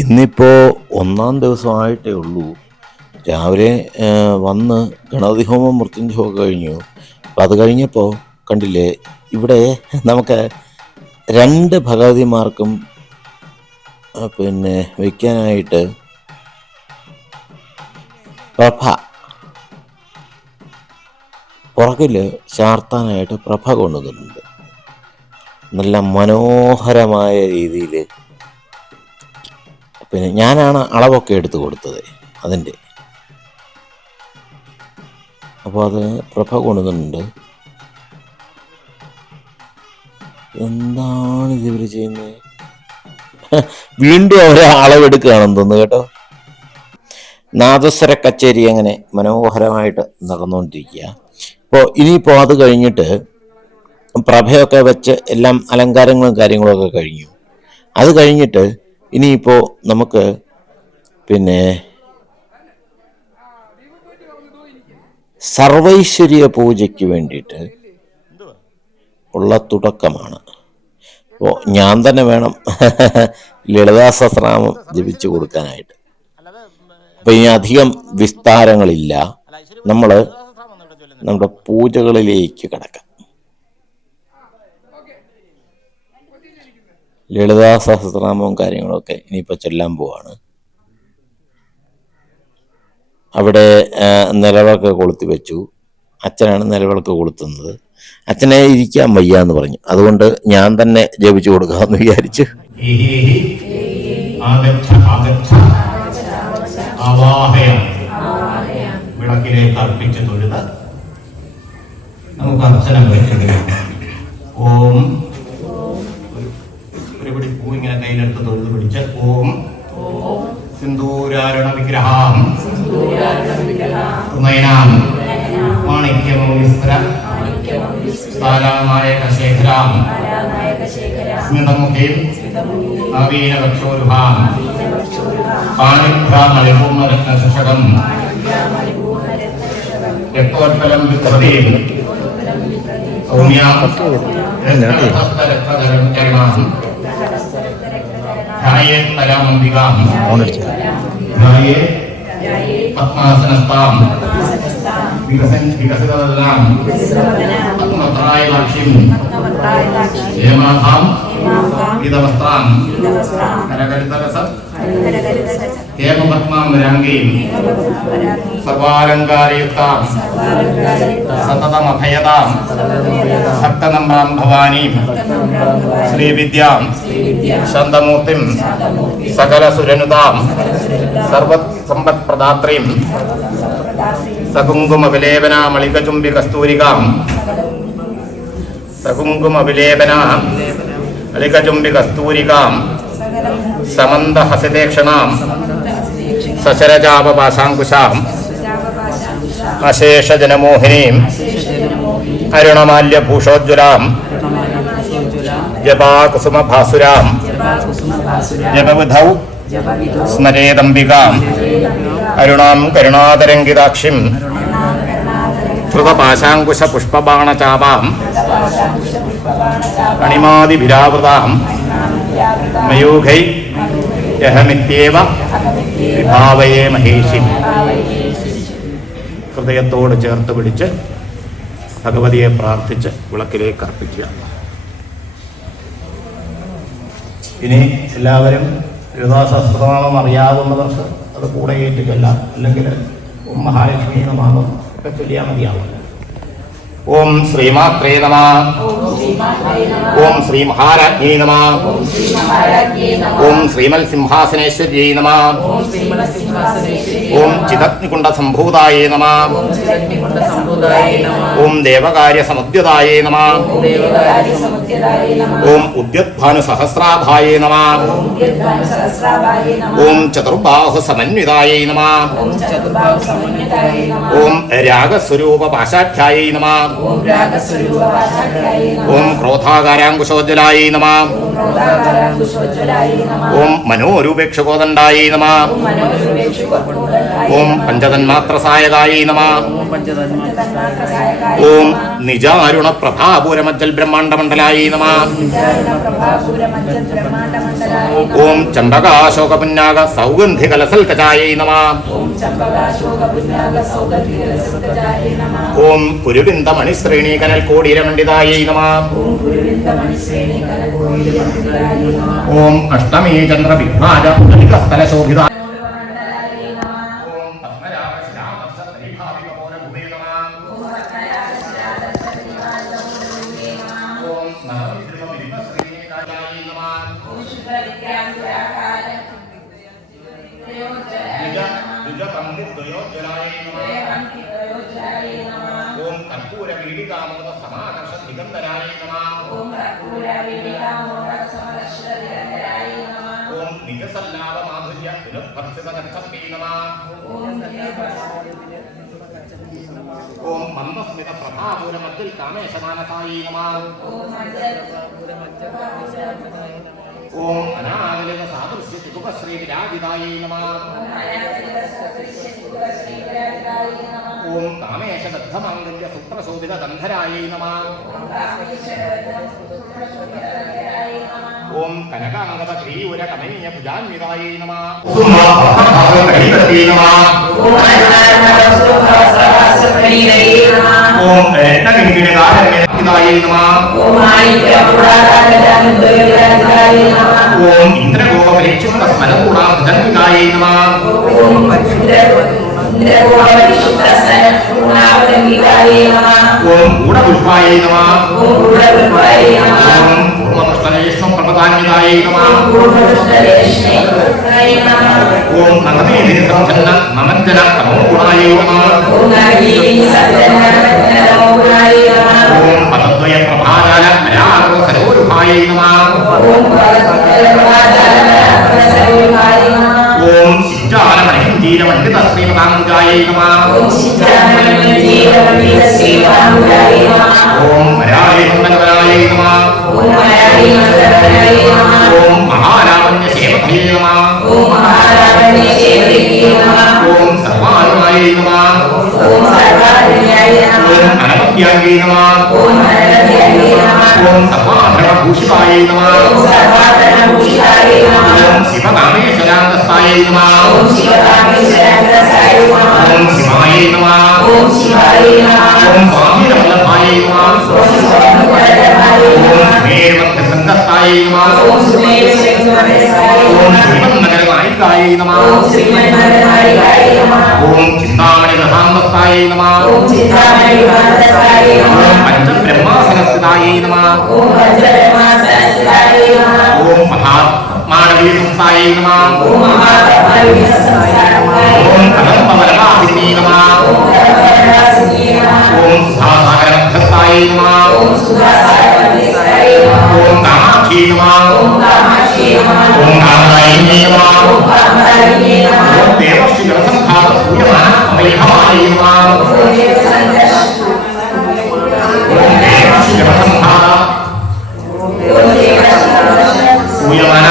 ഇന്നിപ്പോൾ 1-ാം ദിവസമായിട്ടേ ഉള്ളൂ. രാവിലെ വന്ന് ഗണപതി ഹോമം മൃത്യുഞ്ജയമൊക്കെ കഴിഞ്ഞു. അപ്പം അത് കഴിഞ്ഞപ്പോൾ കണ്ടില്ലേ, ഇവിടെ നമുക്ക് 2 ഭഗവതിമാർക്കും വയ്ക്കാനായിട്ട് പ്രഭ, പുറകിൽ ചാർത്താനായിട്ട് പ്രഭ കൊണ്ടുവന്നിട്ടുണ്ട്. നല്ല മനോഹരമായ രീതിയിൽ. ഞാനാണ് അളവൊക്കെ എടുത്ത് കൊടുത്തത് അതിൻ്റെ. അപ്പോൾ അത് പ്രഭ കൊണ്ടുവന്നിട്ടുണ്ട്. എന്താണ് ഇതിവർ ചെയ്യുന്നത്? വീണ്ടും അവർ അളവെടുക്കുകയാണെന്ന് തോന്നുന്നു കേട്ടോ. നാദസ്വര കച്ചേരി അങ്ങനെ മനോഹരമായിട്ട് നടന്നുകൊണ്ടിരിക്കുക. അപ്പോൾ ഇനിയിപ്പോൾ അത് കഴിഞ്ഞിട്ട് പ്രഭയൊക്കെ വെച്ച് എല്ലാം അലങ്കാരങ്ങളും കാര്യങ്ങളൊക്കെ കഴിഞ്ഞു. അത് കഴിഞ്ഞിട്ട് ഇനിയിപ്പോൾ നമുക്ക് സർവൈശ്വര്യ പൂജയ്ക്ക് വേണ്ടിയിട്ട് ഉള്ള തുടക്കമാണ്. അപ്പോൾ ഞാൻ തന്നെ വേണം ലളിതാ സഹസ്രനാമം ജപിച്ചു കൊടുക്കാനായിട്ട്. അപ്പം ഇനി അധികം വിസ്താരങ്ങളില്ല, നമ്മൾ നമ്മുടെ പൂജകളിലേക്ക് കിടക്കാം. ലളിതാ സഹസ്രനാമവും കാര്യങ്ങളൊക്കെ ഇനിയിപ്പോൾ ചൊല്ലാൻ പോവാണ്. അവിടെ നിലവിളക്ക് കൊളുത്തി വെച്ചു. അച്ഛനാണ് നിലവിളക്ക് കൊളുത്തുന്നത്. അച്ഛനെ ഇരിക്കാൻ വയ്യ എന്ന് പറഞ്ഞു. അതുകൊണ്ട് ഞാൻ തന്നെ ജപിച്ചു കൊടുക്കാമെന്ന് വിചാരിച്ചു. വിളക്കിലേക്ക് അർപ്പിച്ച് തൊഴുത് നമുക്ക് അർച്ചന കഴിച്ചിടുക. ഓം, ഒരു പിടി പൂ ഇങ്ങനെ കയ്യിലെടുത്ത് തൊഴുത് പിടിച്ച് ഓം സിന്ദൂരാരുണ വിഗ്രഹാം നയനാം മാണിക്യമൗലിസ്തര സ്ഥാനാനായകശേഖരാം സ്മിതമുഖീം നവീനവക്ഷോരുഹാം പാണിഭ്രാമളിപൂർണരത്നശകം രക്തോത്പലം വിക്രതീം സൗമ്യാം രക്തരക്തധരം ധ്യായേത്തലാമംബികാം പത്മാസനസ്ഥാം വികസിതവദനാം പത്മവക്ത്രായലാക്ഷിം ഹേമാഭാം പീതവസ്ത്രാം കരകരിതരസം ഹേമപത്മാം രാംഗീം സർവാലങ്കാരയുക്താം സതതമഭയതാം ഭക്തനമ്രാം ഭവാനീം ശ്രീവിദ്യാം ശാന്തമൂർത്തിം സകലസുരനുതാം സർവസമ്പത്പ്രദാത്രീം സകുങ്കുമവിലേപന മളികചുംബി കസ്തൂരികാം സകുങ്കുമവിലേപന മളികചുംബി കസ്തൂരികാം സമന്തഹസിതേക്ഷണാം സശരജാപപാശാങ്കുശാം അശേഷജനമോഹിനീം അരുണമാല്യഭൂഷോജ്വലാം ജപാകുസുമഭാസുരാം ജപവിധൗ സ്മരേദംബികാം അരുണാം കരുണാതരംഗിതാക്ഷിം ധൃതപാശാങ്കുശപുഷ്പബാണചാപാം അണിമാദിഭിരാവൃതാം മയൂഖൈ യഹമിത്യേവ വിഭാവയേ മഹേഷിം. ഹൃദയത്തോട് ചേർത്ത് പിടിച്ച് ഭഗവതിയെ പ്രാർത്ഥിച്ച് വിളക്കിലേക്ക് അർപ്പിക്കുക. ഇനി എല്ലാവരും ലളിതാ സഹസ്രനാമം അറിയാവുന്നവർക്ക് അത് കൂടെ ഏറ്റുചൊല്ലാം, അല്ലെങ്കിൽ മഹാലക്ഷ്മി നമാമം ഒക്കെ ചൊല്ലിയാൽ മതിയാവും. ഓം ശ്രീമാത്രേ നമഃ. ഓം ശ്രീ മഹാരാജ്ഞേ നമഃ. ഓം ശ്രീമൽ സിംഹാസനേശ്വര്यै നമഃ. ഓം ചിദഗ്നികുണ്ഡ സംഭൂതായേ നമഃ. ഓം ദേവകാര്യ സമുദ്യതായേ നമഃ. ഓം ഉദ്യത്ഭാനു സഹസ്രാഭായേ നമഃ. ഓം ചതുർബാഹു സമന്വിതായേ നമഃ. ഓം രാഗസ്വരൂപ പാശാഖ്യായേ നമഃ. ഓം ക്രോധാകാരാങ്കുശോജ്വലായ നമ ഓം മനോരൂപേക്ഷകോദണ്ഡായ നമ ഓം പഞ്ചതന്മാത്രസായകായ നമ ഓം നിജാരുണ പ്രഭാപൂരമജ്ജൽ ബ്രഹ്മാണ്ഡമണ്ഡലായ നമ ഓം ചമ്പകാശോകപുന്നാഗ സൗഗന്ധികലസൽകജായ നമ ഓം പുരുവിന്ദമണിശ്രേണീകനൽ കോടീരമണ്ഡിതായ നമ ഓം അഷ്ടമീ ചന്ദ്രവിഭ്രാജ സ്ഥലശോഭിത ഓം കർപ്പൂര വീടികാമോദ സമാകർഷ ദിഗന്ധരായ നമ ഓം നിജസല്ലാഭ മാധുര്യ പുനഃഭർസിത ഗന്ധർവേ നമ ഓം മന്ദസ്മിത പ്രഭാപൂര മദ്ദിൽ കാമേശമാനസായി നമ ഓം അനാഗലിക സാദൃശ്യ തികുപശ്രീ വിരാജിതായ നമ ഓം കാമേശബദ്ധമാംഗല്യ സൂത്രശോഭിത ഗന്ധരായ നമ ഓം കനകാംഗത ഗ്രീവര കമനീയ ഭുജാന്വിതായ നമ ഓം രത്നകിങ്കിണികാരണ്യതായ നമ ഓം ഇന്ദ്രഗോപരിക്ഷുപ്ത സ്മരകൂടാഭുജന്വിതായ നമ ഓം ഗൂഢപുഷ്പായ നമ ഓം പൂർവകൃഷ്ണേഷ്ണം പ്രപദാന്വിതായ നമ ഓം നഗമേദിനി സംജന്ന നമഞ്ജന തമോഗുണായ നമ ഓം പദദ്വയ പ്രഭാജാല മരാഗോ സരോരുഹായ നമ ഓം ശിഞ്ചാലമണിഞ്ജീരമണ്ഡിത ശ്രീമതാംഗായ നമ ഓം മരാളിമണ്ഡലവരായ നമ ഓം മഹാരാമണ്യ സേവകേ നമ ഓം സർവാനുമായ നമ ഓം അനവദ്യാംഗേ നമ ഓം സർവാഭരണഭൂഷിതായ നമ ഓം ശിവകാമേശ്വരാന്തസ്ഥായ നമ ഓം ശിവായ നമ ഓം സ്വാമിരവല്ലഭായ നമ ഓം ശ്രീമദ്സംഗസ്ഥായ നമ ഓം ശ്രീമന്നഗരനായികായ നമ ഓം ചിന്താമണിഗ്രഹാന്തസ്ഥായ നമ ഓം പഞ്ചബ്രഹ്മാസനസ്ഥിതായ നമ ഓം മഹാത്മാനവീസംസ്ഥായ നമ ഓം കദംബവരവാസിനീ നമ ഓം സുധാസാഗരമധ്യസ്ഥായ നമ ഓം കാമാക്ഷി നമ ഓം കാമദായിനീ നമ ഓം ദേവർഷികരസംഘാത സൂര്യമാന അമൈഹമായ നമ ഓം ദേവർഷികരസംഘാത സൂര്യമാന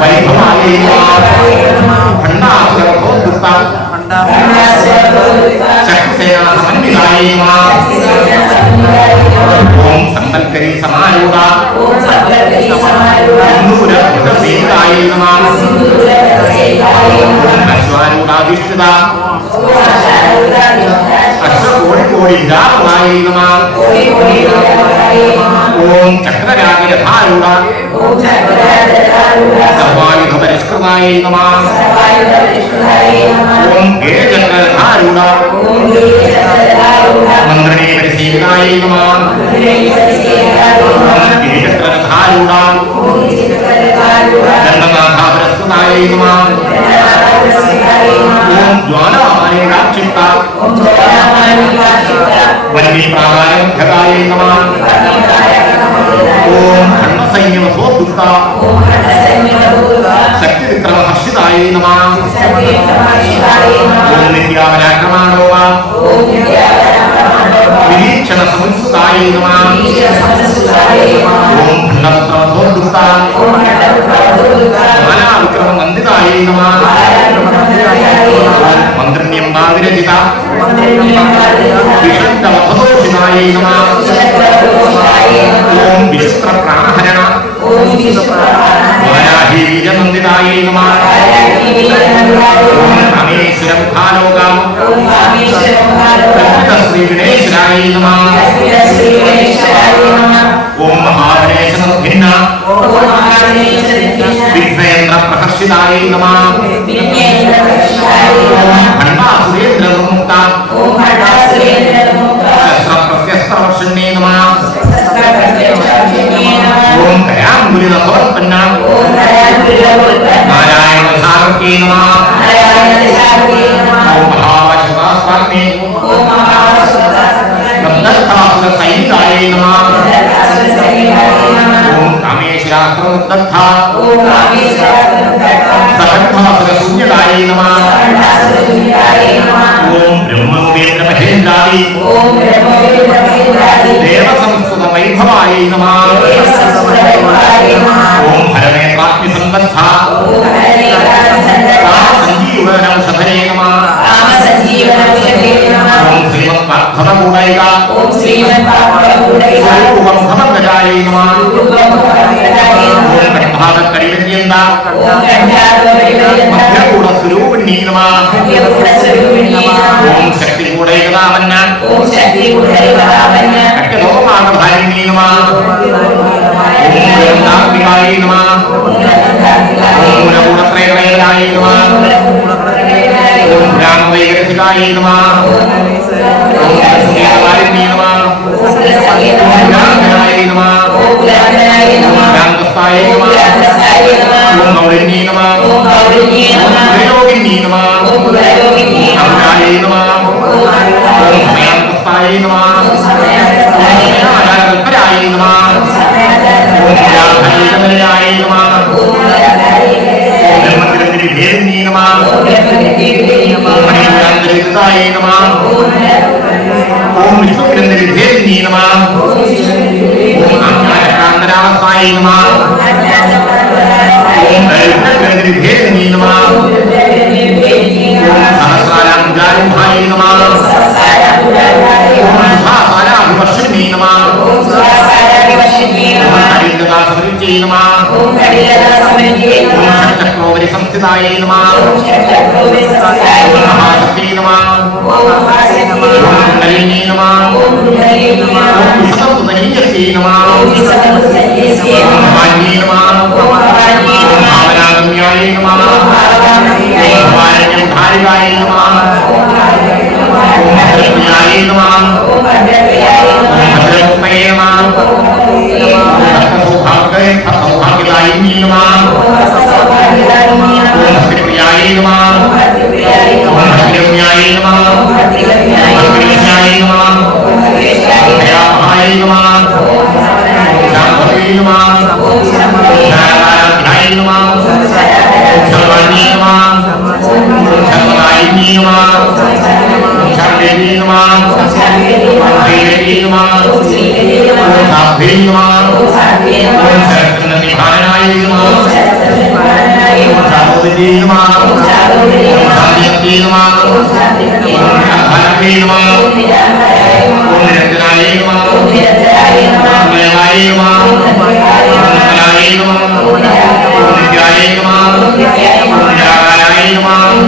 വൈഭവായ നമ ഭണ്ഡാസുരഭോദ്യുക്ത ശക്തിസേന സമന്വിതായ നമ ഓം സമ്പൽക്കരി സമാരൂഢ സിന്ദൂരസേവിതായ നമ ഓം അശ്വാരൂഢാധിഷ്ഠിത അശ്വകോടികോടി ജാതനായ നമ ഓം ചക്രരാഗരധാരൂഢ സർവായുധപരിഷ്കൃതായ നമ ഓം ഗേചക്രധാരൂഢ മന്ത്രണീ പരിസേവിതായ നമ ഓം ഗേചക്രധാരൂഢ ദണ്ഡനാഥാപരസ്കൃതായ നമ ഓം ജ്വാലാമാലേകാക്ഷിപ്ത വന്യപ്രാകാരമുഖതായ നമ ഓം ഖണ്ഡസൈന്യമധോദ്യുക്ത ശക്തിവിക്രമഹർഷിതായ നമ ഓം നിത്യാപരാക്രമാണോ नमः ओम खंडप्रभोदुक्ता मालाविक्रम नंदिताय नमः मंत्रण्यंबा विरचिता विशुद्धवधोषिताय नमः ओम विचित्र प्राणहरण वाराही वीरनंदिताय नमः ओम कामेश्वरं खालोकम् श्री गणेशाय नमः ओम महागणेश भिन्न विघ्नेन्द्र प्रकर्षिताय नमः खंडासुरेन्द्र मुक्ता शस्त्रप्रत्यस्त्रवर्षण्ये नमः ओम कयाम्बुलिनभवत्पन्ना नारायण सारके नमः ओम महावशतास्वामी गंधर्वासुर सैनिकाय नमः ओम कामेश्वरास्त्रमुद्दत्ता सहस्रासुर शून्यकाय नमः ओम ब्रह्मोपेन्द्र महेन्द्राय देव संस्कृत वैभवाय नमः ओम हरनेत्राग्नि संबद्धा संजीवनौषधये नमः ओम श्रीमत्पार्थवगुणैका स्वरूपं भवद्गजाय नमः ओम कण्ठादकरिविन्द्यन्दा मध्यगूढस्वरूपिण्यै नमः ओम शक्तिगूढैकदावन्ना कट्टलोमानभारिण्यै नमः ओम गन्धात्मिकाय नमः ओम मूलगुणत्रयकलयाय नमः ओम ज्ञानवैगरसिकाय नमः ओम सुमेधवारिण्यै नमः ओम ज्ञानगणाय नमः ओम ज्ञानदस्ताय नमः ओम गौरिण्यै नमः ओम गुणयोगिन्यै नमः ओम अमराय नमः ओम समयान्तस्ताय नमः ओम समयाधारकल्पयाय नमः ओम व्याधैकमलयाय नमः ओम ब्रह्मतिरन्दिरिभेदिन्यै नमः ओम मणिपुरान्तरिकृताय नमः ओम विष्णुकिरन्दिरिभेदिन्यै नमः ओम आज्ञाचक्रान्तरावस्थाय नमः ओम रुद्रकिरन्दिरिभेदिन्यै नमः ओम सहस्राराम्बुजारूढाय नमः ओम सुधासाराभिवर्षिण्यै नमः ओम हरिन्द्रदासवरिज्यै नमः ओम षट्चक्रोपरि संस्थिताय नमः ओम महाशक्त्यै नमः ओम कुण्डलिन्यै नमः ओम विशदन्तुतनीयस्यै नमः ओम भान्यै नमः ओम भावनागम्याय नमः ओम वारण्यमुद्धारिकाय नमः ओम भद्रप्रियाय नमः ओम भद्रमुक्तये नमः ओम भक्तसौभाग्यदायिन्यै नमः ओम भक्तिप्रियाय नमः ओम भक्तिरम्याय नमः ओम भक्तिरम्याय नमः ओम दयामहाय नमः ओम शाम्भवे नमः ओम शारदाराध्याय नमः ओम शर्वाण्यै नमः ओम शर्वदायिन्यै नमः ओम शर्वेदी नमः ओम श्रीदेवी नमः ओम साध्वे नमः ओम शरत्ननिधारणाय नमः ओम चारोदिने नमः ओम शान्तिये नमः ओम शान्ताय नमः ओम निरंजनाय नमः ओम मलयाय नमः ओम कलाय नमः ओम नित्याय नमः ओम निराकाराय नमः ओम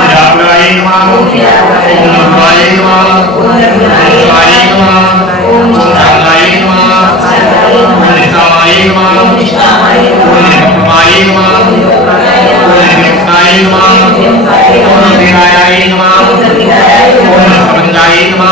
निराकुलाय नमः ओम निर्मलाय नमः ओम निर्मलाय नमः ओम शान्ताय नमः ओम निष्कामाय नमः ओम निष्प्रभाय नमः ओम निर्मुक्ताय नमः ओम निर्विकाराय नमः ओम प्रबन्धाय नमः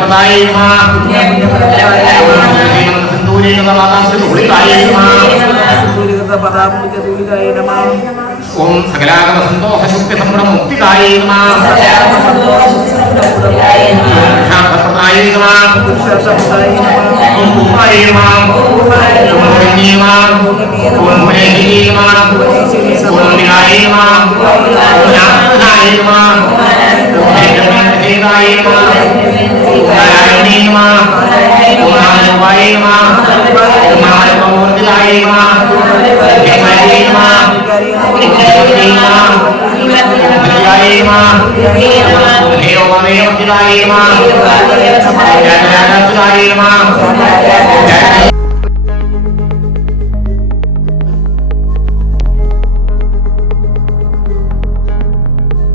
Nirma പുണ്യപ്രദായ നമഃ സിന്ദൂരീകൃതപാദാംബുജധൂളികായ നമഃ ഓം സകലാഗമ സന്തോഷ ശുക്തി സമ്പുടമുക്തികായ നമഃ പുരുഷാർത്ഥപ്രദായ നമഃ ഓം പൂർവായ നമഃ ഓം മുരണ്യേ നമഃ ഓം മുരേശിനേ നമഃ ഓം വിനായ നമഃ ഓം നാരായണായ നമഃ ഓം ഹേതമേന്ദ്രസേനായ നമഃ ഓം നാരായണേ നമഃ ഓം നാരായണായ നമഃ ഓം നാരായണമൂർത്തിയായ നമഃ ഹേമേ നമഃ ഹേമേ നമഃ യായ നമഃ ഹേ ഓമേ വന്ദിതായ നമഃ യായ നമഃ